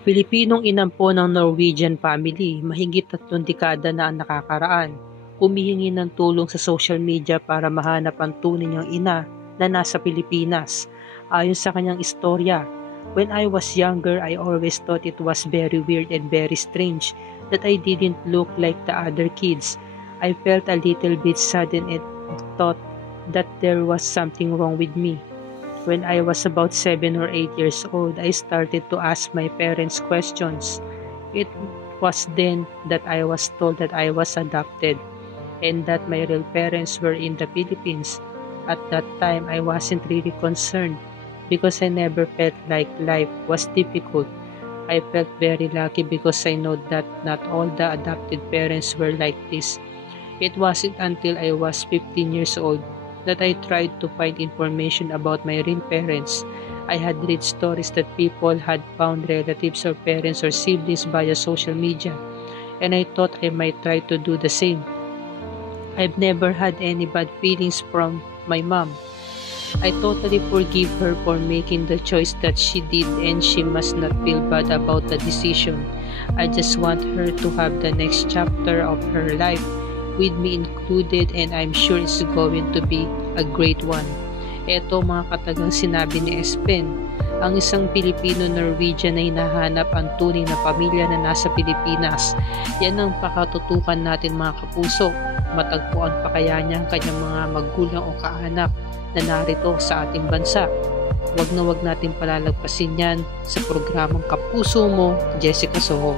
Pilipinong inampo ng Norwegian family, mahigit 3 dekada na ang nakakaraan, humihingi ng tulong sa social media para mahanap ang tunay niyang ina na nasa Pilipinas. Ayon sa kanyang istorya, "When I was younger, I always thought it was very weird and very strange that I didn't look like the other kids. I felt a little bit saddened and thought that there was something wrong with me. When I was about 7 or 8 years old, I started to ask my parents questions. It was then that I was told that I was adopted and that my real parents were in the Philippines. At that time, I wasn't really concerned because I never felt like life was difficult. I felt very lucky because I know that not all the adopted parents were like this. It wasn't until I was 15 years old that I tried to find information about my real parents. I had read stories that people had found relatives or parents or siblings via social media, and I thought I might try to do the same. I've never had any bad feelings from my mom. I totally forgive her for making the choice that she did, and she must not feel bad about the decision. I just want her to have the next chapter of her life with me included, and I'm sure it's going to be a great one." Eto mga katagang sinabi ni Espen, ang isang Pilipino-Norwegian na hinahanap ang tunay na pamilya na nasa Pilipinas. Yan ang pakatutukan natin mga kapuso. Matagpuan pa kaya niya ang kanyang mga magulang o kaanak na narito sa ating bansa. Huwag na huwag natin palalagpasin yan sa programang Kapuso Mo, Jessica Soho.